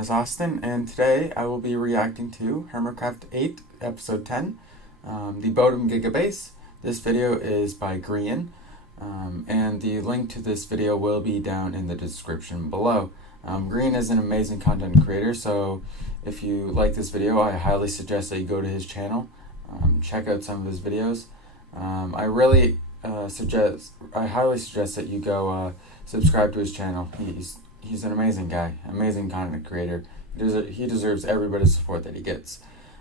is Austin, and today I will be reacting to Hermitcraft 8, Episode 10, the BOATEM GIGABASE. This video is by Grian, and the link to this video will be down in the description below. Grian is an amazing content creator, so if you like this video, I highly suggest that you go to his channel, check out some of his videos. I highly suggest that you go subscribe to his channel. He's an amazing guy, amazing content creator. He deserves everybody's support that he gets.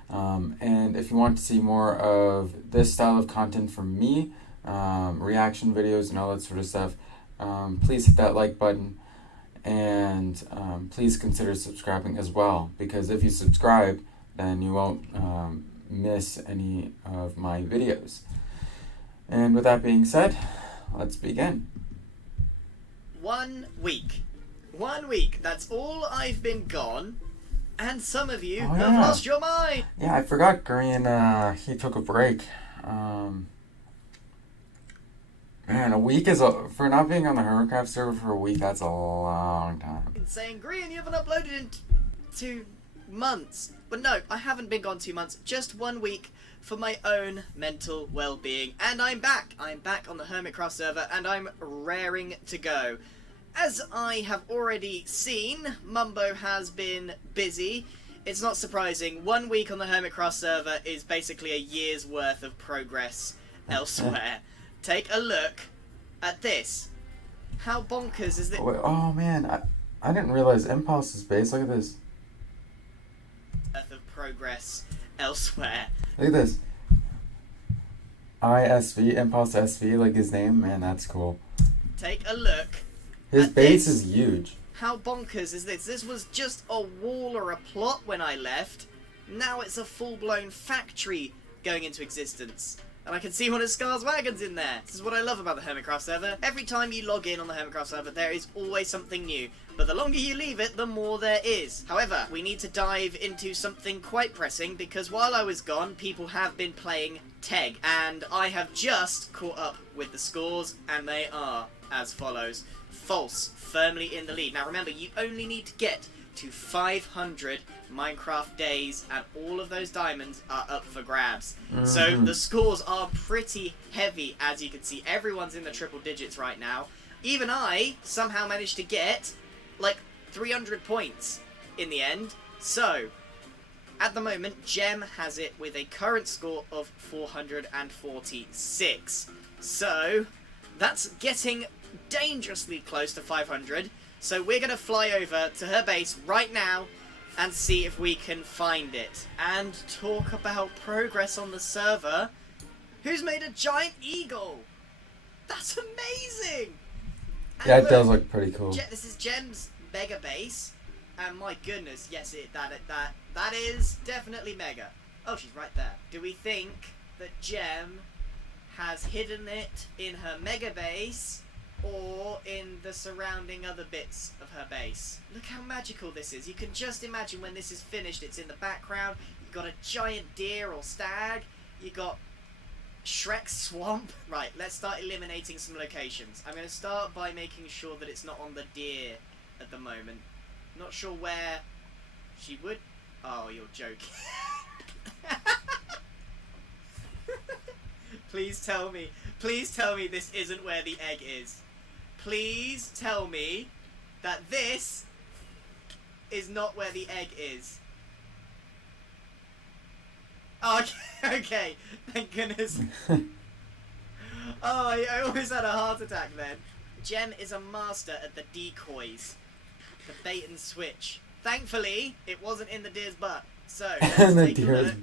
And if you want to see more of this style of content from me, reaction videos and all that sort of stuff, please hit that like button, and please consider subscribing as well, because if you subscribe, then you won't miss any of my videos. And with that being said, let's begin. 1 week. 1 week. That's all I've been gone. And some of you have lost your mind. Yeah, I forgot Grian, he took a break. Man, a week is for not being on the Hermitcraft server for a week, that's a long time. Saying, Grian, you haven't uploaded in 2 months. But no, I haven't been gone 2 months. Just 1 week for my own mental well-being. And I'm back. I'm back on the Hermitcraft server, and I'm raring to go. As I have already seen, Mumbo has been busy. It's not surprising. 1 week on the Hermitcraft server is basically a year's worth of progress elsewhere. Take a look at this. How bonkers is this? Oh man, I didn't realize Impulse is based. Look at this. Worth of progress elsewhere. Look at this. ISV, Impulse SV, like his name. Man, that's cool. Take a look. His base is huge. How bonkers is this? This was just a wall or a plot when I left. Now it's a full-blown factory going into existence. And I can see one of Scar's wagons in there. This is what I love about the Hermitcraft server. Every time you log in on the Hermitcraft server, there is always something new. But the longer you leave it, the more there is. However, we need to dive into something quite pressing, because while I was gone, people have been playing TEG. And I have just caught up with the scores, and they are as follows. False, firmly in the lead. Now remember, you only need to get to 500 Minecraft days, and all of those diamonds are up for grabs. So the scores are pretty heavy, as you can see. Everyone's in the triple digits right now. Even I somehow managed to get like 300 points in the end. So at the moment, Gem has it with a current score of 446. So that's getting dangerously close to 500. So we're going to fly over to her base right now and see if we can find it. And talk about progress on the server. Who's made a giant eagle? That's amazing! Yeah, and it does look pretty cool. This is Gem's mega base. And my goodness, yes, that is definitely mega. Oh, she's right there. Do we think that Gem has hidden it in her mega base, or in the surrounding other bits of her base? Look how magical this is. You can just imagine when this is finished, it's in the background. You've got a giant deer or stag. You've got Shrek's swamp. Right, let's start eliminating some locations. I'm going to start by making sure that it's not on the deer at the moment. Not sure where she would... Oh, you're joking. Please tell me this isn't where the egg is. Please tell me that this is not where the egg is. Oh, okay. Thank goodness. Oh, I almost had a heart attack then. Gem is a master at the decoys. The bait and switch. Thankfully, it wasn't in the deer's butt. So, let's take a look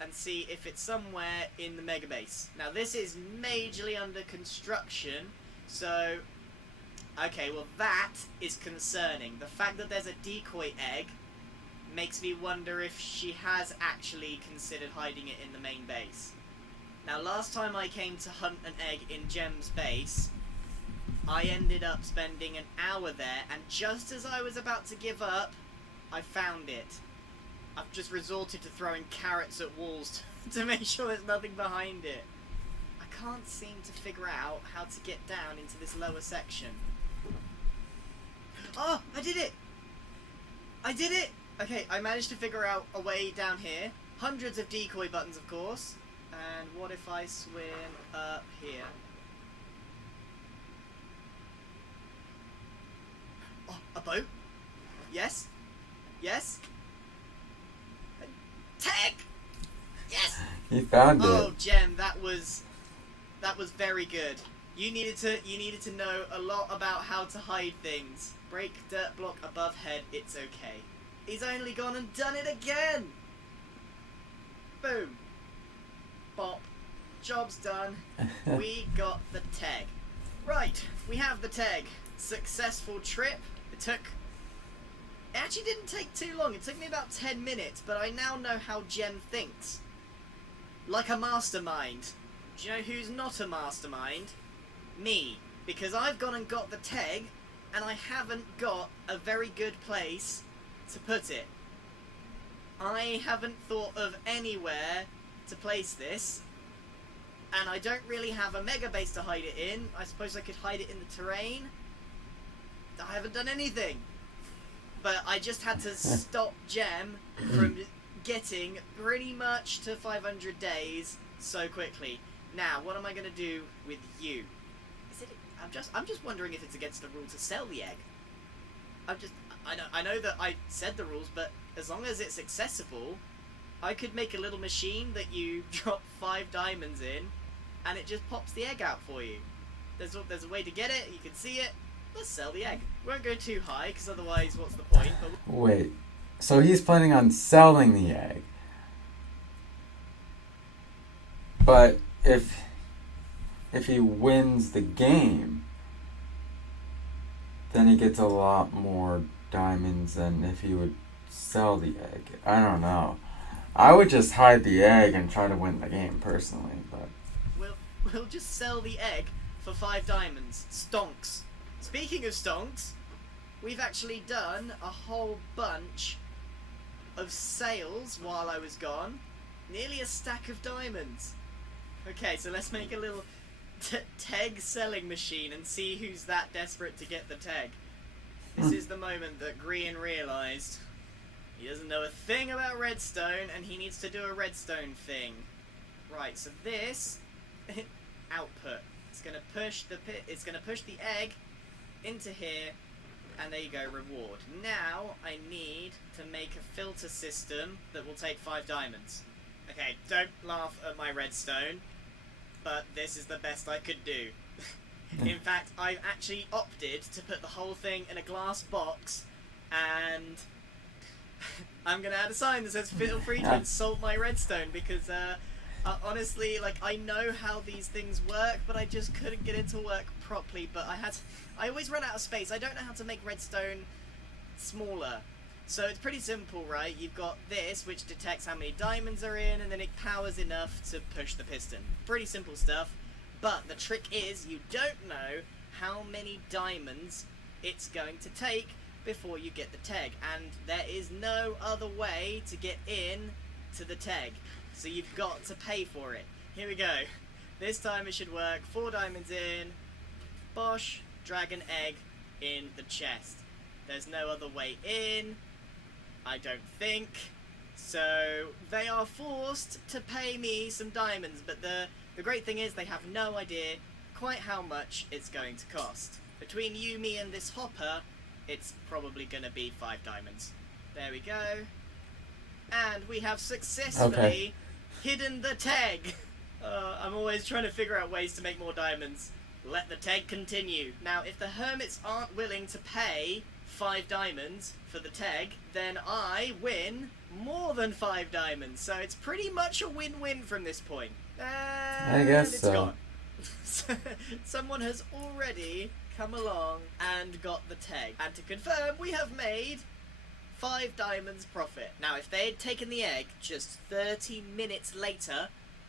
and see if it's somewhere in the mega base. Now, this is majorly under construction, so... Okay, well that is concerning. The fact that there's a decoy egg makes me wonder if she has actually considered hiding it in the main base. Now, last time I came to hunt an egg in Gem's base, I ended up spending an hour there, and just as I was about to give up, I found it. I've just resorted to throwing carrots at walls to make sure there's nothing behind it. I can't seem to figure out how to get down into this lower section. Oh, I did it! I did it! Okay, I managed to figure out a way down here. Hundreds of decoy buttons, of course. And what if I swim up here? Oh, a boat? Yes? Yes? Tag! Yes! You found it. Oh, Gem, that was very good. You needed to know a lot about how to hide things. Break dirt block above head, it's okay. He's only gone and done it again! Boom. Bop. Job's done. We got the tag. Right, we have the tag. Successful trip. It actually didn't take too long. It took me about 10 minutes, but I now know how Gem thinks. Like a mastermind. Do you know who's not a mastermind? Me. Because I've gone and got the tag, and I haven't got a very good place to put it. I haven't thought of anywhere to place this, and I don't really have a mega base to hide it in. I suppose I could hide it in the terrain. I haven't done anything. But I just had to stop Gem from getting pretty much to 500 days so quickly. Now, what am I going to do with you? I'm just wondering if it's against the rule to sell the egg. I know that I said the rules, but as long as it's accessible, I could make a little machine that you drop 5 diamonds in, and it just pops the egg out for you. There's a way to get it. You can see it. Let's sell the egg. Won't go too high, because otherwise, what's the point? But Wait, so he's planning on selling the egg. But if he wins the game, then he gets a lot more diamonds than if he would sell the egg. I don't know. I would just hide the egg and try to win the game personally, but we'll just sell the egg for 5 diamonds. Stonks. Speaking of stonks, we've actually done a whole bunch of sales while I was gone. Nearly a stack of diamonds. Okay, so let's make a little tag selling machine and see who's that desperate to get the tag. This is the moment that Grian realised he doesn't know a thing about redstone and he needs to do a redstone thing. Right, so this output. It's gonna push the egg into here, and there you go, reward. Now I need to make a filter system that will take 5 diamonds. Okay, don't laugh at my redstone, but this is the best I could do. In fact, I've actually opted to put the whole thing in a glass box, and I'm gonna add a sign that says feel free to insult my redstone, because honestly, like, I know how these things work, but I just couldn't get it to work properly. But I always run out of space. I don't know how to make redstone smaller. So it's pretty simple, right? You've got this, which detects how many diamonds are in, and then it powers enough to push the piston. Pretty simple stuff. But the trick is, you don't know how many diamonds it's going to take before you get the tag. And there is no other way to get in to the tag. So you've got to pay for it. Here we go. This time it should work. 4 diamonds in. Bosh. Dragon egg in the chest. There's no other way in, I don't think. So they are forced to pay me some diamonds, but the great thing is they have no idea quite how much it's going to cost. Between you, me, and this hopper, it's probably going to be 5 diamonds. There we go. And we have successfully hidden the tag. I'm always trying to figure out ways to make more diamonds. Let the tag continue. Now, if the hermits aren't willing to pay 5 diamonds for the tag, then I win more than 5 diamonds. So it's pretty much a win-win from this point. And I guess it's so. gone. Someone has already come along and got the tag. And to confirm, we have made 5 diamonds profit. Now, if they had taken the egg just 30 minutes later,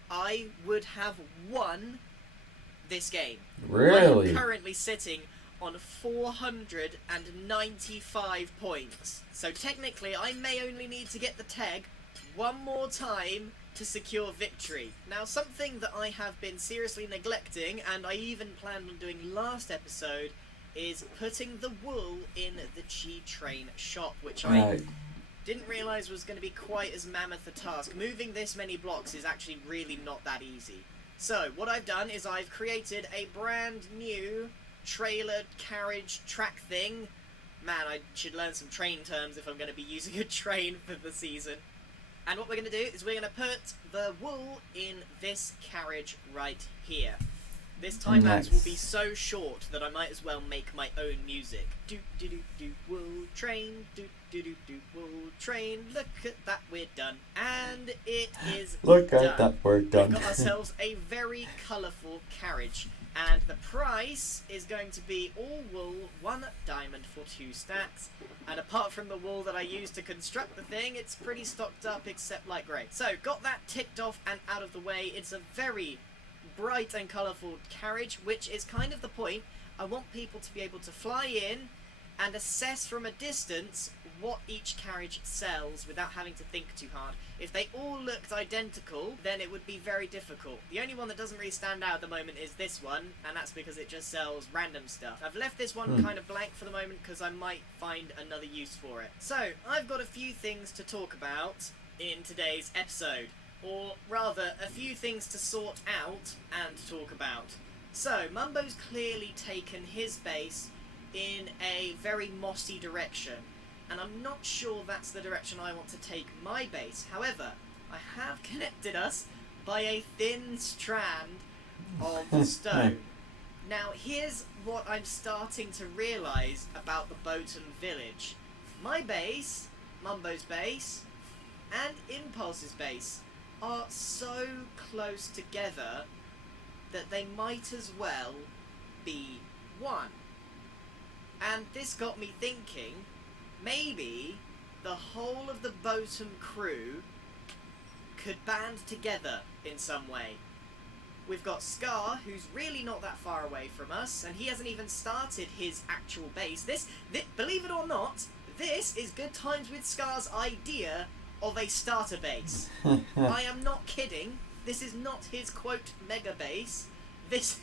I would have won this game. Really? I am currently sitting on 495 points. So technically, I may only need to get the tag one more time to secure victory. Now, something that I have been seriously neglecting, and I even planned on doing last episode, is putting the wool in the G-Train shop, which Right. I didn't realise was going to be quite as mammoth a task. Moving this many blocks is actually really not that easy. So, what I've done is I've created a brand new trailer carriage track thing. Man, I should learn some train terms if I'm going to be using a train for the season. And what we're going to do is we're going to put the wool in this carriage right here. This time lapse will be so short that I might as well make my own music. Do do do do wool train, do do do do wool train. Look at that, we're done, and it is Look done. at that, we're done. We've got ourselves a very colourful carriage, and the price is going to be all wool, 1 diamond for 2 stacks. And apart from the wool that I used to construct the thing, it's pretty stocked up except light grey. So got that ticked off and out of the way. It's a very bright and colourful carriage, which is kind of the point. I want people to be able to fly in and assess from a distance what each carriage sells without having to think too hard. If they all looked identical, then it would be very difficult. The only one that doesn't really stand out at the moment is this one, and that's because it just sells random stuff. I've left this one kind of blank for the moment because I might find another use for it. So, I've got a few things to talk about in today's episode. Or rather, a few things to sort out and talk about. So, Mumbo's clearly taken his base in a very mossy direction, and I'm not sure that's the direction I want to take my base. However, I have connected us by a thin strand of stone. Now, here's what I'm starting to realise about the BOATEM village. My base, Mumbo's base, and Impulse's base are so close together that they might as well be one. And this got me thinking, maybe the whole of the BOATEM crew could band together in some way. We've got Scar, who's really not that far away from us, and he hasn't even started his actual base. This, believe it or not, this is Good Times with Scar's idea of a starter base. I am not kidding. This is not his quote mega base. This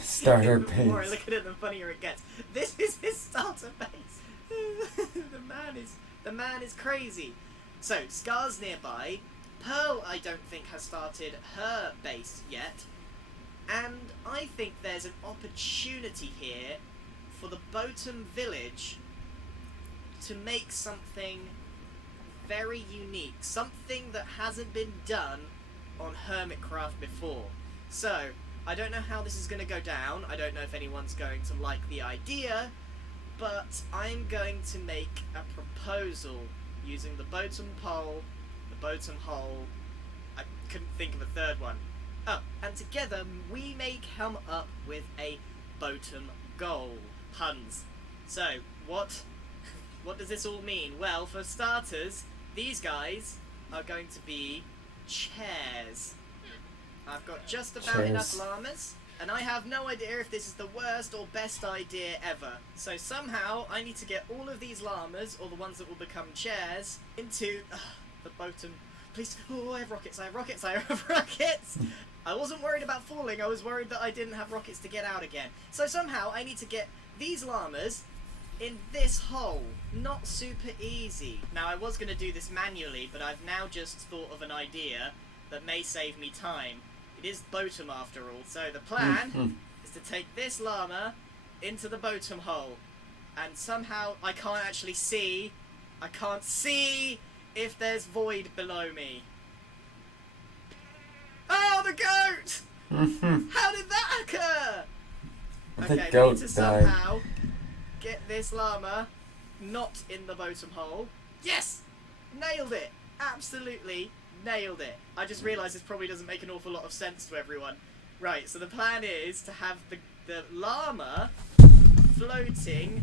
starter the more I base. look at it, the funnier it gets. This is his starter base. the man is crazy. So Scar's nearby. Pearl, I don't think, has started her base yet, and I think there's an opportunity here for the BOATEM village to make something very unique, something that hasn't been done on Hermitcraft before. So, I don't know how this is going to go down, I don't know if anyone's going to like the idea, but I'm going to make a proposal using the BOATEM pole, the BOATEM hole, I couldn't think of a third one. Oh, and together we may come up with a BOATEM goal. Puns. So, what does this all mean? Well, for starters, these guys are going to be chairs. I've got just about enough llamas, and I have no idea if this is the worst or best idea ever. So somehow I need to get all of these llamas, or the ones that will become chairs, into the BOATEM. Please, oh, I have rockets, I have rockets, I have rockets! I wasn't worried about falling, I was worried that I didn't have rockets to get out again. So somehow I need to get these llamas in this hole. Not super easy. Now, I was going to do this manually, but I've now just thought of an idea that may save me time. It is BOATEM after all, so the plan is to take this llama into the BOATEM hole, and somehow I can't actually see, I can't see if there's void below me. Oh, the goat! How did that occur? Okay, we need to somehow get this llama not in the BOATEM hole. Yes! Nailed it! Absolutely nailed it. I just realised this probably doesn't make an awful lot of sense to everyone. Right, so the plan is to have the llama floating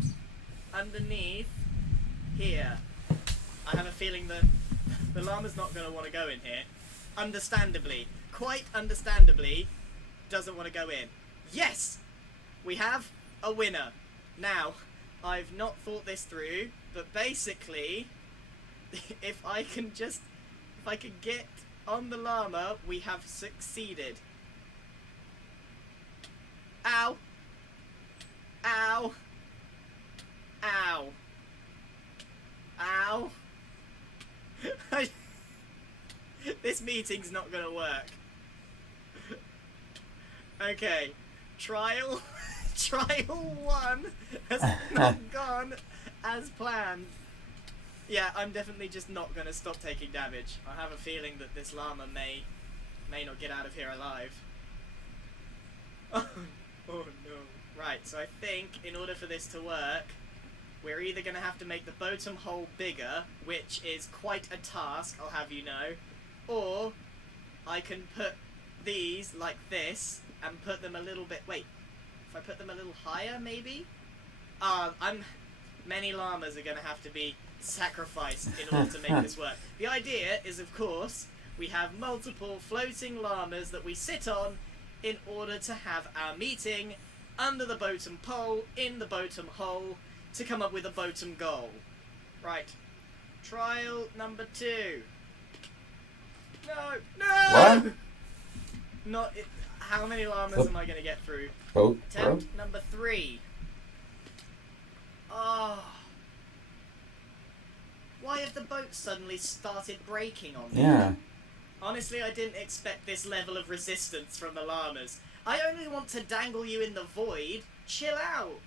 underneath here. I have a feeling that the llama's not going to want to go in here. Understandably, quite understandably, doesn't want to go in. Yes! We have a winner. Now, I've not thought this through, but basically, if I can get on the llama, we have succeeded. Ow! Ow. Ow. Ow. This meeting's not gonna work. Okay. Trial 1 has not gone as planned. Yeah, I'm definitely just not gonna stop taking damage. I have a feeling that this llama may not get out of here alive. Oh no. Right, so I think in order for this to work, we're either going to have to make the BOATEM hole bigger, which is quite a task, I'll have you know, or I can put these like this and put them a little bit... Wait, if I put them a little higher, maybe? Many llamas are going to have to be sacrificed in order to make this work. The idea is, of course, we have multiple floating llamas that we sit on in order to have our meeting under the BOATEM pole in the BOATEM hole to come up with a BOATEM goal. Right. Trial number 2. No! What? Not. How many llamas am I going to get through? Attempt number 3. Oh. Why have the boats suddenly started breaking on me? Yeah. Honestly, I didn't expect this level of resistance from the llamas. I only want to dangle you in the void. Chill out.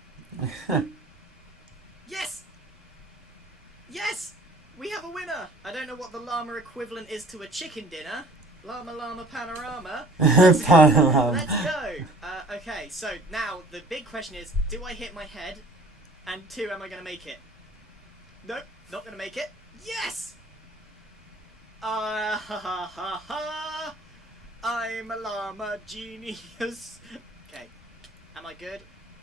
Yes! Yes! We have a winner! I don't know what the llama equivalent is to a chicken dinner. Llama panorama. Let's go. Okay, so now the big question is, do I hit my head? And 2, am I going to make it? Nope, not going to make it. Yes! Ha ha ha ha! I'm a llama genius. Okay, am I good?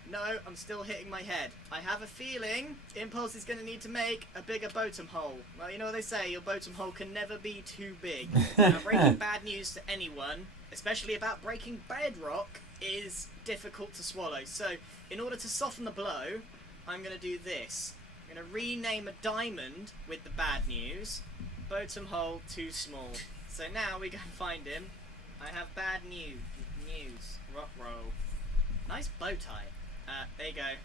No, I'm still hitting my head. I have a feeling Impulse is going to need to make a bigger BOATEM hole. Well, you know what they say, your BOATEM hole can never be too big. Now, breaking bad news to anyone, especially about breaking bedrock, is difficult to swallow. So, in order to soften the blow, I'm going to do this. I'm going to rename a diamond with the bad news. BOATEM hole too small. So now we go and find him. I have bad news. Rock roll. Nice bow tie. There you go.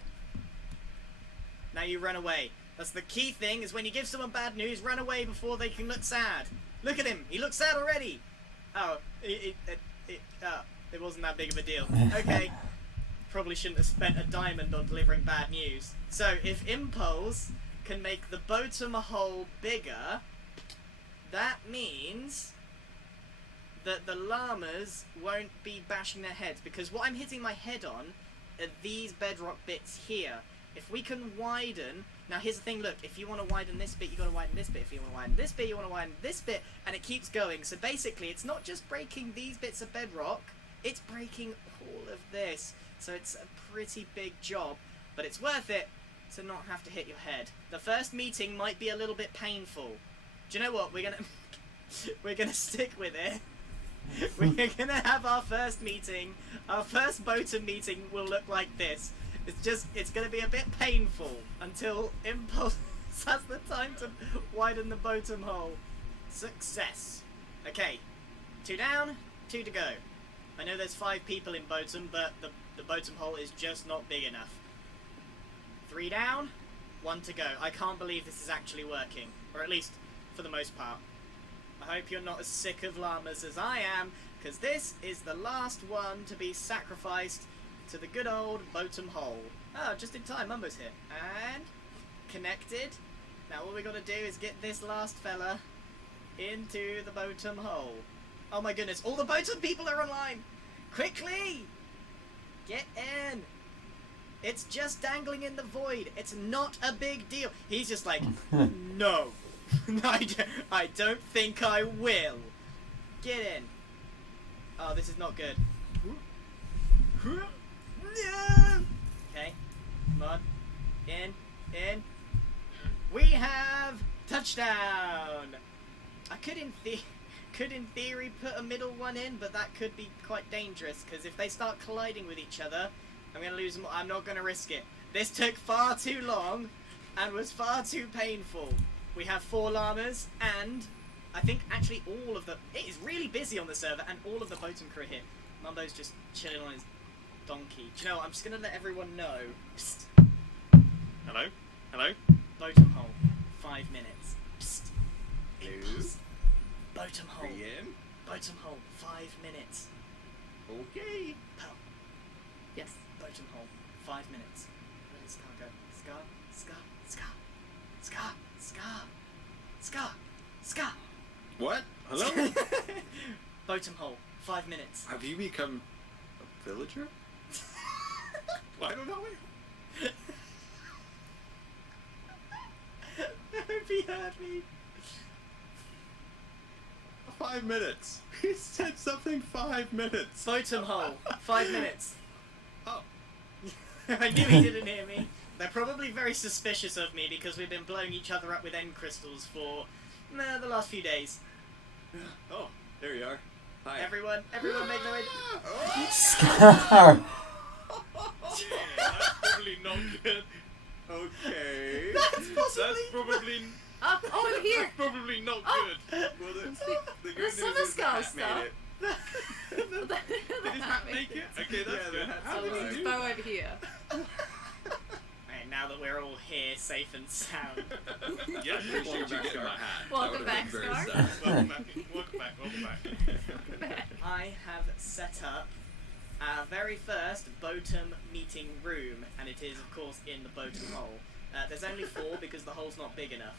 Now you run away. That's the key thing, is when you give someone bad news, run away before they can look sad. Look at him. He looks sad already. Oh, it wasn't that big of a deal. Okay. Probably shouldn't have spent a diamond on delivering bad news. So if Impulse can make the BOATEM hole bigger, that means that the llamas won't be bashing their heads, because what I'm hitting my head on are these bedrock bits here. If we can widen... Now here's the thing, look, if you want to widen this bit, you got to widen this bit. If you want to widen this bit, you want to widen this bit, and it keeps going. So basically, it's not just breaking these bits of bedrock, it's breaking all of this. So it's a pretty big job, but it's worth it to not have to hit your head. The first meeting might be a little bit painful. Do you know what? We're gonna stick with it. We're gonna have our first meeting. Our first BOATEM meeting will look like this. It's gonna be a bit painful until Impulse has the time to widen the BOATEM hole. Success. Okay, 2 down, 2 to go. I know there's 5 people in BOATEM, but the BOATEM hole is just not big enough. 3 down, 1 to go. I can't believe this is actually working, or at least for the most part. I hope you're not as sick of llamas as I am, because this is the last one to be sacrificed to the good old BOATEM hole. Oh, just in time, Mumbo's here. And connected. Now all we got to do is get this last fella into the BOATEM hole. Oh my goodness, all the BOATEM people are online! Quickly! Get in! It's just dangling in the void. It's not a big deal. He's just like, no. I don't think I will. Get in. Oh, this is not good. Okay, come on. In. We have touchdown. I could in theory put a middle one in, but that could be quite dangerous, because if they start colliding with each other, I'm going to lose them. I'm not going to risk it. This took far too long and was far too painful. We have 4 llamas, and I think actually all of the... It is really busy on the server, and all of the BOATEM crew here. Mumbo's just chilling on his donkey. Do you know what? I'm just gonna let everyone know. Psst. Hello? Hello? BOATEM hole. 5 minutes. Psst. Hello? BOATEM hole. Grian? BOATEM hole. 5 minutes. Okay. Pal. Yes. BOATEM hole. 5 minutes. Where does Scar go? Scar. Scar. Scar. Scar. Scar. Scar. Scar. What? Hello? BOATEM hole. 5 minutes. Have you become a villager? I don't know. I hope he heard me. 5 minutes. He said something 5 minutes. BOATEM hole. 5 minutes. Oh. I knew he didn't hear me. They're probably very suspicious of me because we've been blowing each other up with end crystals for the last few days. Oh, there you are. Hi. Everyone make their way. Scar! Yeah, that's probably not good. Okay. That's possibly. probably. Over here. That's probably not Oh. good. Well, the good There's some news is the skull hat stuff. made it. Did his hat make it? Okay, that's Yeah, the good. hat's Oh, there's alright. his bow over here. Right, now that we're all here, safe and sound. Yeah, appreciate you getting my hat. Welcome back, Scar. Welcome back. Welcome back. Welcome back. I have set up our very first BOATEM meeting room, and it is, of course, in the BOATEM hole. There's only 4 because the hole's not big enough.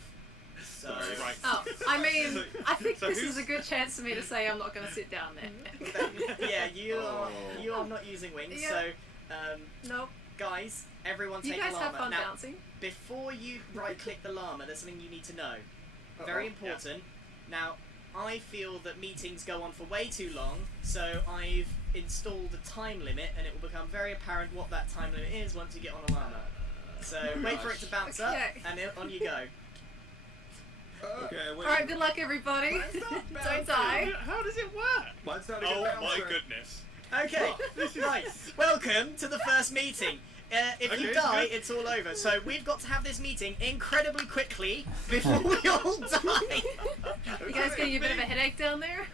So, Sorry. Right. Oh, I mean, I think So this who's- is a good chance for me to say I'm not going to sit down there. yeah, you Oh. are not using wings. Yeah. So, Nope. guys, everyone You take guys a llama. have fun now, bouncing. before you right-click the llama, there's something you need to know. Uh-oh. Very Yeah. important. Now, I feel that meetings go on for way too long, so I've installed a time limit, and it will become very apparent what that time limit is once you get on a llama. So wait for it to bounce up, Okay. and on you go. Okay, wait. Alright, good luck, everybody. Don't die. How does it work? Mine's not a good Oh my bouncer. goodness. Okay, right. Welcome to the first meeting. If you Okay, die, good. it's all over. So we've got to have this meeting incredibly quickly before we all die. You guys getting a bit of a headache down there?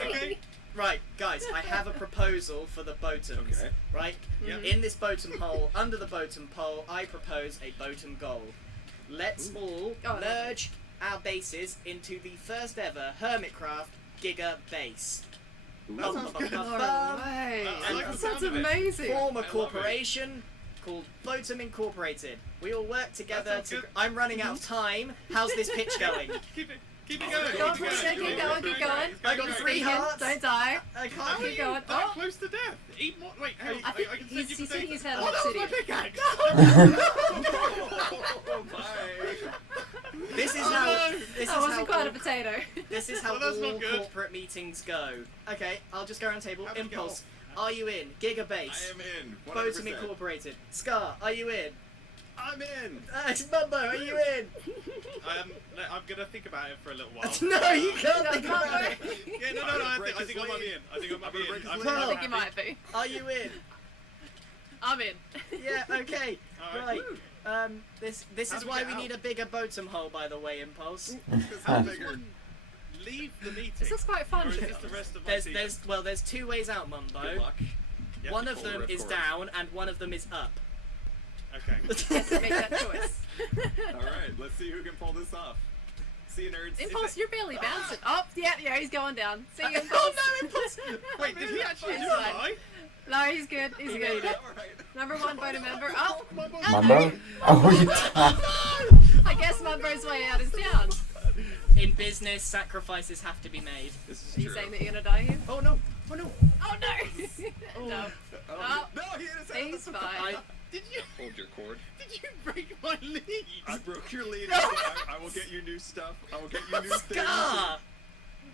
Okay. Right, guys, I have a proposal for the BOATEMs. Okay. Right? Yep. In this BOATEM hole, under the BOATEM pole, I propose a BOATEM goal. Let's all Oh, merge our bases into the first ever Hermitcraft GIGABASE. That sounds good. No way. I like the That sound sounds of it. amazing. Form a I love it. corporation called BOATEM Incorporated. We all work together sounds to... good. I'm running out of time. How's this pitch going? Keep it Go going. on, Keep it keep going, keep going. I got 3 hearts. Don't die. I How can't are keep you going. that Oh. close to death? Eat more. Wait, hang on. I think can send you he's saying potatoes. he's had Oh, that was my obsidian. pickaxe. Bye. This is Oh, how... no. This That is wasn't how quite all- a potato. This is how Well, that's all not good. corporate meetings go. Okay, I'll just go around table. How does it go? Impulse, are you in? GIGABASE. I am in. BOATEM 100%. Incorporated. Scar, are you in? I'm in. Mumbo, are you in? I'm gonna think about it for a little while. No, you can't No, think not about right. it. Yeah, no, I think I might be in. I think I might I'm be gonna in. break his I'm leg. I Pearl. think you might be. Are you in? I'm in. Yeah, okay. Alright. Right. This How is do we why get we out? need a bigger BOATEM hole, by the way, Impulse. I'm bigger. Leave the meeting. This is quite fun. Or is to be this the honest. rest of my season? There's 2 ways out, Mumbo. Good luck. Yeah, One of them forward, is of course. down, and one of them is up. Okay. Yes, make that choice. All right, let's see who can pull this off. See you, nerds. Impulse, you're barely bouncing. Oh, yeah, he's going down. See you, Oh Impulse. no, Impulse! Wait, did he actually He's do fine. it? No, he's good. He's He good. made it. All right. Number 1 voter member. Oh, Mumbo? Oh, you died. I guess Mumbo's way out is down. In business, sacrifices have to be made. This is Are you true. saying that you're gonna die here? Oh no! Oh no! Oh no! No. Oh, no, he hit his head. He's fine. Did you? Hold your cord. Did you break my lead? I broke your lead. No. I will get you new stuff. I will get you new things. Scar!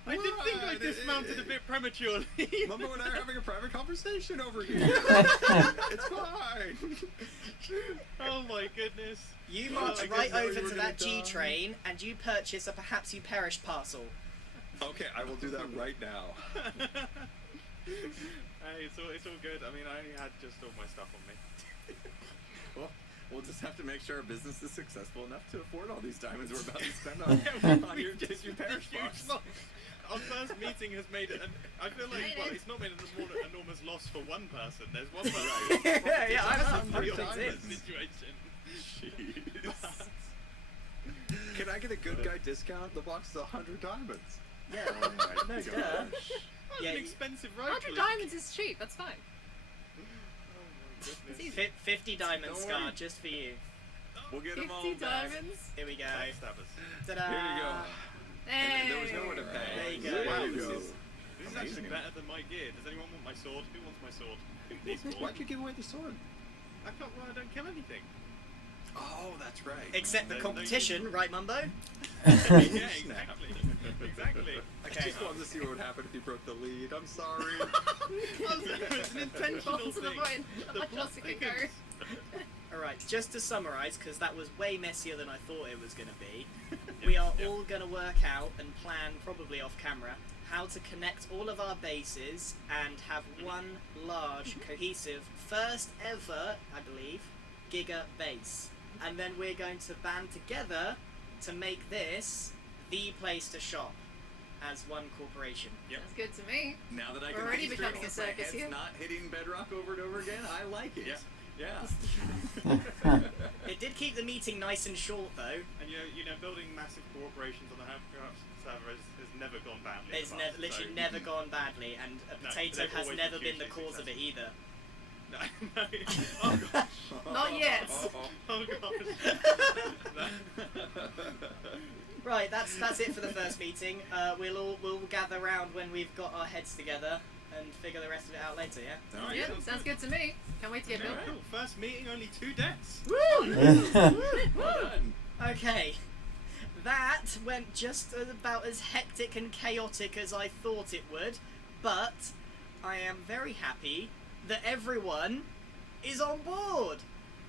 I did think I What? dismounted a bit prematurely. Mumbo and I are having a private conversation over here. It's fine. Oh my goodness. You Oh, march I guess right now over you were to gonna that die. G train and you purchase a perhaps you perish parcel. Okay, I will do that right now. Hey, it's all good. I mean, I only had just all my stuff on me. Well, we'll just have to make sure our business is successful enough to afford all these diamonds we're about to spend on your Just Did You Perish huge box. lot. our first meeting has made it. I feel like it's not made an enormous loss for one person. There's one person. Yeah, I'm pretty convinced. situation. Jeez. Can I get a good guy discount? The box is 100 diamonds. Yeah, Oh my no, gosh. duh. That's Yeah, an you- expensive ride. 100 diamonds is cheap, that's fine. Oh my It's goodness. easy. 50 diamonds, Don't Scar, worry. just for you. We'll get them all 50 back. diamonds? Here we go. Backstabbers. Ta-da! Here you go. Hey! And there was nowhere to pay. There you go. There Wow, you this go. is actually Amazing. better than my gear. Does anyone want my sword? Who wants my sword? Please, Why'd you give away the sword? I don't kill anything. Oh, that's right. Except the competition, right, Mumbo? Yeah, exactly. Exactly. I Okay. just wanted to see what would happen if you broke the lead. I'm sorry. It's an intentional Ball to the thing. point. The How plot else it can go. thickens. Alright, just to summarise, because that was way messier than I thought it was going to be, we are Yep. all going to work out and plan, probably off camera, how to connect all of our bases and have one large, cohesive, first ever, I believe, Giga base. And then we're going to band together to make this the place to shop as one corporation. Yep. Sounds good to me. Now that I We're can already make becoming sure a circus my here. head's not hitting bedrock over and over again, I like it. Yeah. Yeah. It did keep the meeting nice and short, though. And you know, building massive corporations on the Hermitcraft server has never gone badly. in It's the past, literally so- never gone badly, and a No, potato they've has always never been been the hugely cause of it either. No, no. Oh gosh. Not yet. Oh gosh. Right, that's it for the first meeting. We'll gather round when we've got our heads together and figure the rest of it out later. Yeah. Alright, Yeah, sounds sounds good to me. Can't wait to get built. Cool. First meeting, only 2 deaths. Well done. Okay. That went just about as hectic and chaotic as I thought it would, but I am very happy that everyone is on board.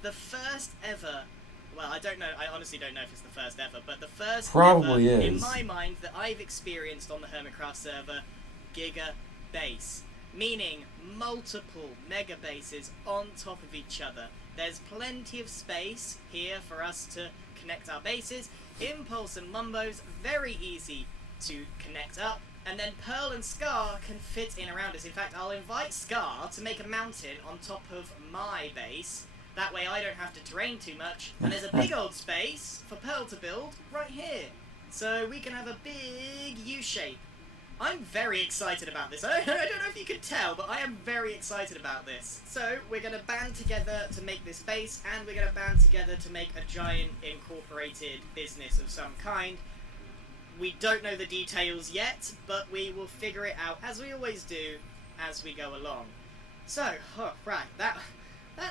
The first ever. Well, I don't know. I honestly don't know if it's the first ever, but the first Probably ever, in is. my mind, that I've experienced on the Hermitcraft server, Giga base, meaning multiple mega bases on top of each other. There's plenty of space here for us to connect our bases. Impulse and Mumbo's very easy to connect up, and then Pearl and Scar can fit in around us. In fact, I'll invite Scar to make a mountain on top of my base. That way I don't have to terrain too much, and there's a big old space for Pearl to build right here. So we can have a big U-shape. I'm very excited about this. I don't know if you could tell, but I am very excited about this. So we're going to band together to make this base, and we're going to band together to make a giant incorporated business of some kind. We don't know the details yet, but we will figure it out, as we always do, as we go along. So, right, that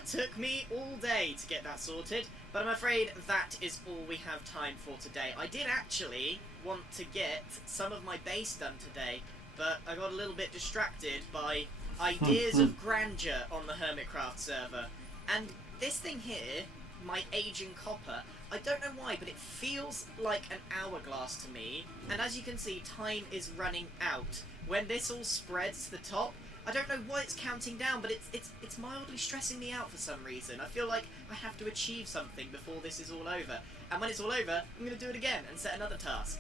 took me all day to get that sorted, but I'm afraid that is all we have time for today. I did actually want to get some of my base done today, but I got a little bit distracted by ideas of grandeur on the Hermitcraft server. And this thing here, my aging copper, I don't know why, but it feels like an hourglass to me, and as you can see, time is running out. When this all spreads to the top, I don't know why it's counting down, but it's mildly stressing me out for some reason. I feel like I have to achieve something before this is all over. And when it's all over, I'm going to do it again and set another task.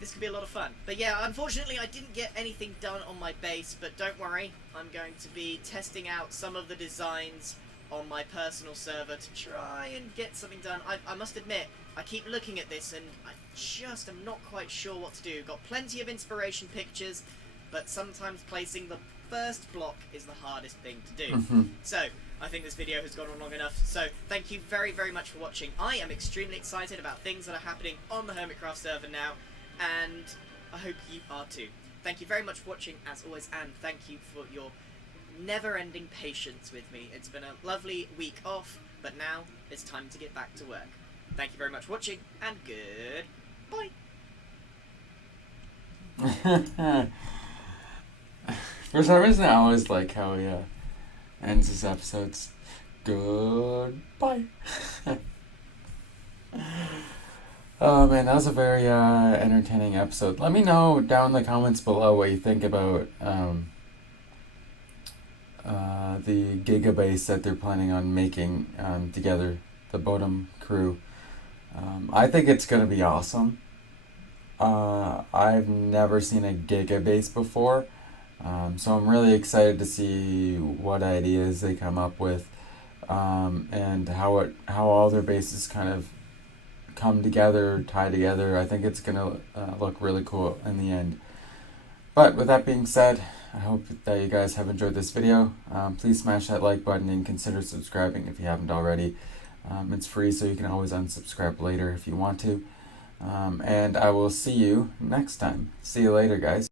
This could be a lot of fun. But yeah, unfortunately I didn't get anything done on my base, but don't worry, I'm going to be testing out some of the designs on my personal server to try and get something done. I must admit, I keep looking at this and I just am not quite sure what to do. Got plenty of inspiration pictures, but sometimes placing the first block is the hardest thing to do. So, I think this video has gone on long enough, so thank you very, very much for watching. I am extremely excited about things that are happening on the Hermitcraft server now, and I hope you are too. Thank you very much for watching, as always, and thank you for your never-ending patience with me. It's been a lovely week off, but now it's time to get back to work. Thank you very much for watching, and goodbye. For some reason, I always like how he ends his episodes. Goodbye. Oh man, that was a very entertaining episode. Let me know down in the comments below what you think about the GIGABASE that they're planning on making together, the BOATEM crew. I think it's going to be awesome. I've never seen a GIGABASE before, so I'm really excited to see what ideas they come up with, and how all their bases kind of come together, tie together. I think it's gonna look really cool in the end. But with that being said, I hope that you guys have enjoyed this video. Please smash that like button and consider subscribing if you haven't already. It's free, so you can always unsubscribe later if you want to. And I will see you next time. See you later, guys.